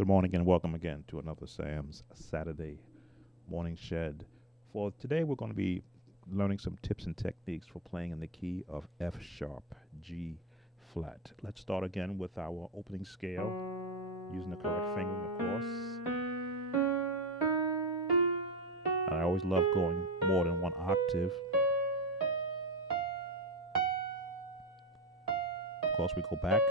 Good morning and welcome again to another Sam's Saturday Morning Shed. For today, we're going to be learning some tips and techniques for playing in the key of F sharp, G flat. Let's start again with our opening scale using the correct fingering, of course. And I always love going more than one octave. Of course, we go back.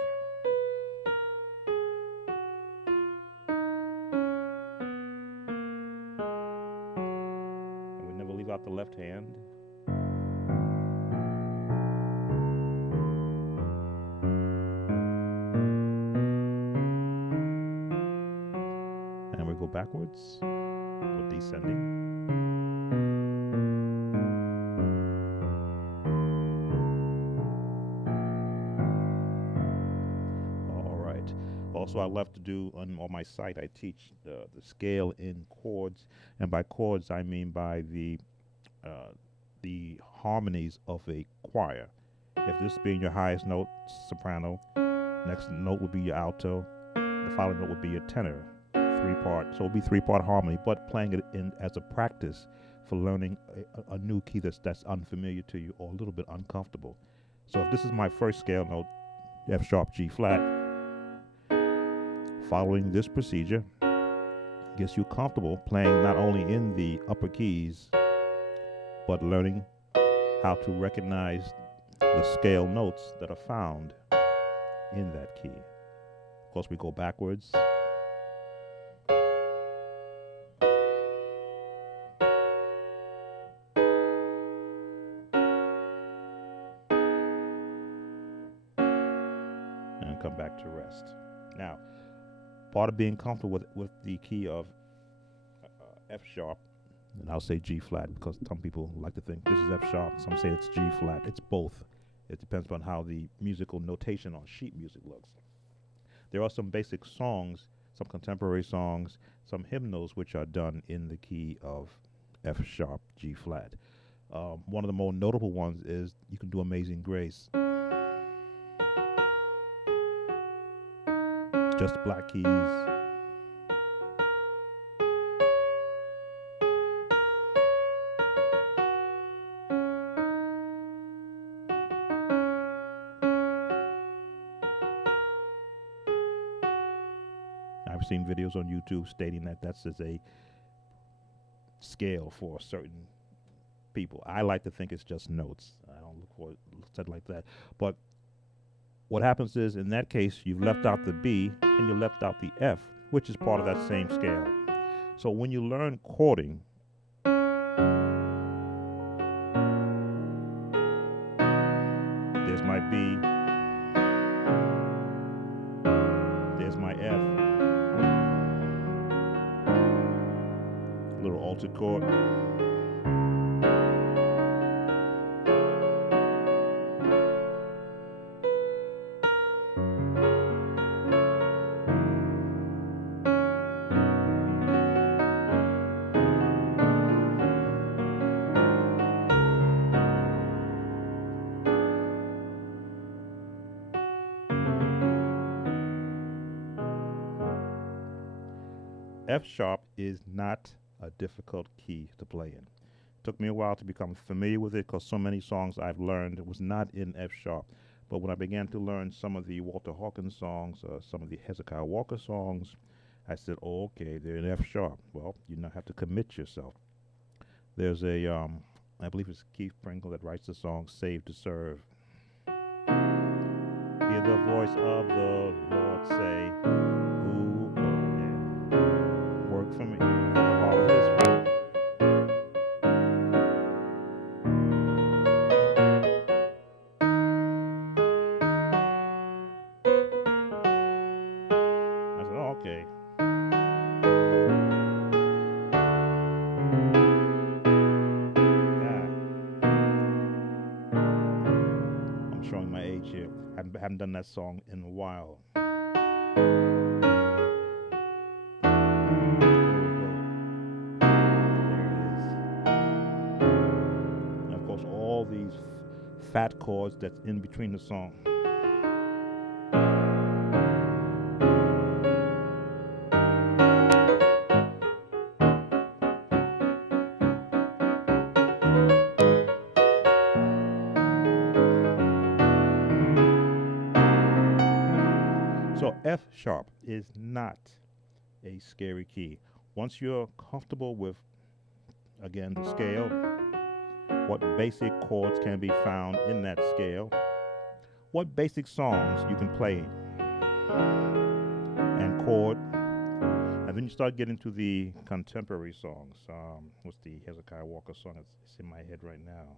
Leave out the left hand. And we go backwards or descending. All right. Also, I love to do on my site, I teach the scale in chords. And by chords, I mean by the harmonies of a choir. If this being your highest note, soprano, next note would be your alto, the following note would be your tenor, three-part. So it would be three-part harmony, but playing it in as a practice for learning a new key that's unfamiliar to you or a little bit uncomfortable. So if this is my first scale note, F sharp, G flat, following this procedure gets you comfortable playing not only in the upper keys, but learning how to recognize the scale notes that are found in that key. Of course, we go backwards. And come back to rest. Now, part of being comfortable with the key of F sharp, and I'll say G flat because some people like to think this is F sharp. Some say it's G flat. It's both. It depends on how the musical notation on sheet music looks. There are some basic songs, some contemporary songs, some hymnals which are done in the key of F sharp, G flat. One of the more notable ones is you can do Amazing Grace. Just black keys. I've seen videos on YouTube stating that that's just a scale for certain people. I like to think it's just notes. I don't look for it like that. But what happens is, in that case, you've left out the B and you left out the F, which is part of that same scale. So when you learn chording, there's my B, there's my F, little altered chord. F sharp is not a difficult key to play in. Took me a while to become familiar with it because so many songs I've learned was not in F sharp. But when I began to learn some of the Walter Hawkins songs, some of the Hezekiah Walker songs, I said, oh, okay, they're in F sharp. Well, you now have to commit yourself. There's a, I believe it's Keith Pringle that writes the song Save to Serve. Hear the voice of the Lord say, who can work for me from the heart of his will. I said, oh, okay. I'm showing my age here. I haven't done that song in a while. All these fat chords that's in between the song. So F sharp is not a scary key. Once you're comfortable with, again, the scale, what basic chords can be found in that scale, what basic songs you can play and chord, and then you start getting to the contemporary songs. What's the Hezekiah Walker song? It's in my head right now.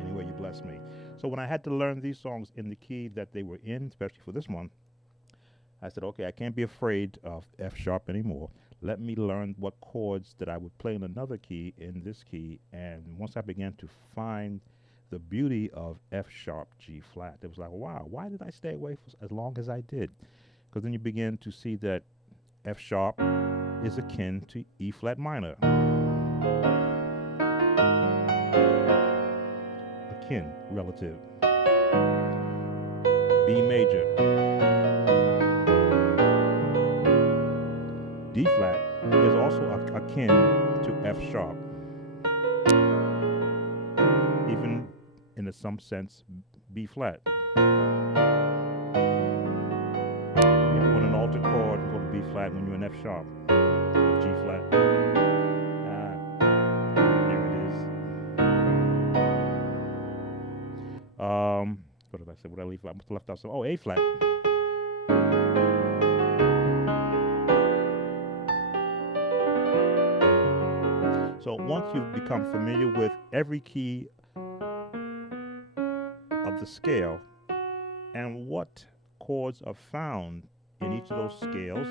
Anyway, you bless me. So when I had to learn these songs in the key that they were in, especially for this one, I said, okay, I can't be afraid of F sharp anymore. Let me learn what chords that I would play in another key in this key. And once I began to find the beauty of F sharp G flat, it was like, wow, why did I stay away for as long as I did? Because then you begin to see that F sharp is akin to E flat minor. Akin, relative. B major. D flat is also akin to F sharp. Even in some sense, B flat. If you want an altered chord, go to B flat when you're in F sharp. G flat. There it is. What did I say? What did I leave? I must have left out some. Oh, A flat. So once you've become familiar with every key of the scale and what chords are found in each of those scales,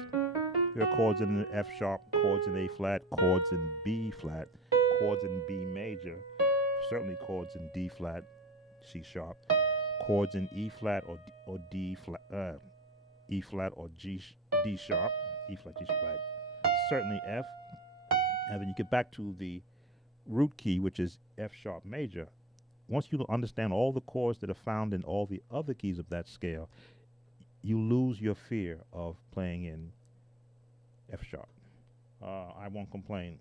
there are chords in F sharp, chords in A flat, chords in B flat, chords in B major, certainly chords in D flat, C sharp, chords in E flat or D flat, E flat or D sharp, E flat, G sharp, certainly F. And then you get back to the root key, which is F sharp major. Once you understand all the chords that are found in all the other keys of that scale, you lose your fear of playing in F sharp. I won't complain.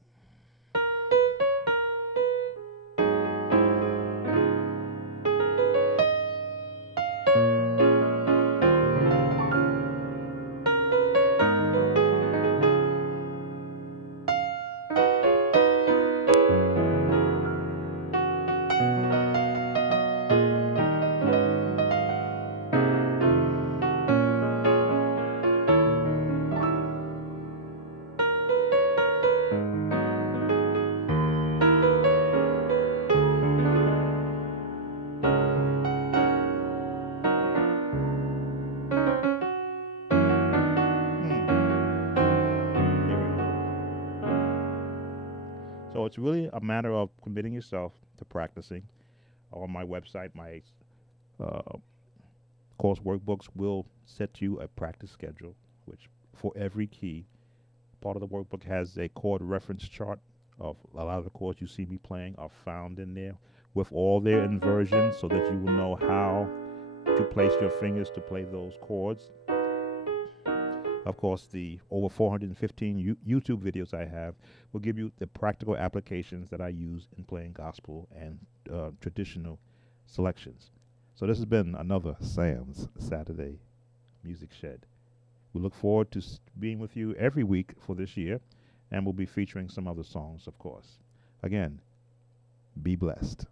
So it's really a matter of committing yourself to practicing. On my website, my course workbooks will set you a practice schedule, which for every key, part of the workbook has a chord reference chart of a lot of the chords you see me playing are found in there with all their inversions so that you will know how to place your fingers to play those chords. Of course, the over 415 YouTube videos I have will give you the practical applications that I use in playing gospel and traditional selections. So this has been another Sam's Saturday Music Shed. We look forward to being with you every week for this year, and we'll be featuring some other songs, of course. Again, be blessed.